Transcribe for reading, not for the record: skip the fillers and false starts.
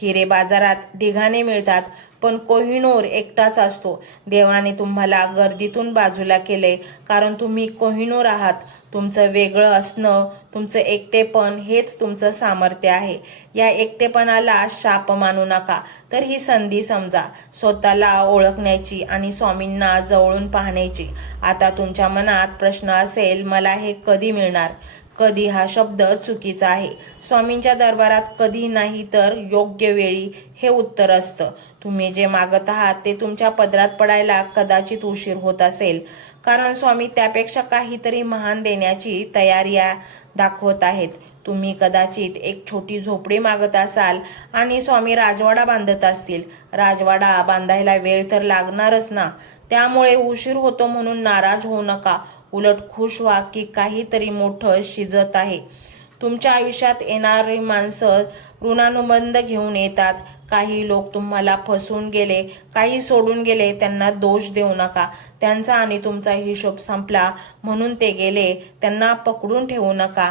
हिरे बाजारात ढिगाने मिळतात, पण कोहिनूर एकटाच असतो. देवाने तुम्हाला गर्दीतून बाजूला केले, कारण तुम्ही कोहिनूर आहात. तुमचं वेगळं असणं, तुमचं एकटेपण हेच तुमचं सामर्थ्य आहे. या एकटेपणाला शाप मानू नका, तर ही संधी समजा, स्वतःला ओळखण्याची आणि स्वामींना जवळून पाहण्याची. आता तुमच्या मनात प्रश्न असेल, मला हे कधी मिळणार? कधी हा शब्द चुकीचा आहे. स्वामींच्या दरबारात कधी नाही, तर योग्य वेळी हे उत्तर असतं. तुम्ही जे मागत आहात ते तुमच्या पदरात पडायला कदाचित उशीर होत असेल, कारण स्वामी त्यापेक्षा काहीतरी महान देण्याची तयारी दाखवत आहेत. तुम्ही कदाचित एक छोटी झोपडी मागत असाल आणि स्वामी राजवाडा बांधत असतील. राजवाडा बांधायला वेळ तर लागणारच ना, त्यामुळे उशीर होतो म्हणून नाराज होऊ नका. उलट खुश व्हा की काहीतरी मोठं शिजत आहे. तुमच्या आयुष्यात येणारी माणसं ऋणानुबंध घेऊन येतात. काही लोक तुम्हाला फसवून गेले, काही सोडून गेले. त्यांना दोष देऊ नका. त्यांचा आणि तुमचा हिशोब संपला म्हणून ते गेले. त्यांना पकडून ठेवू नका.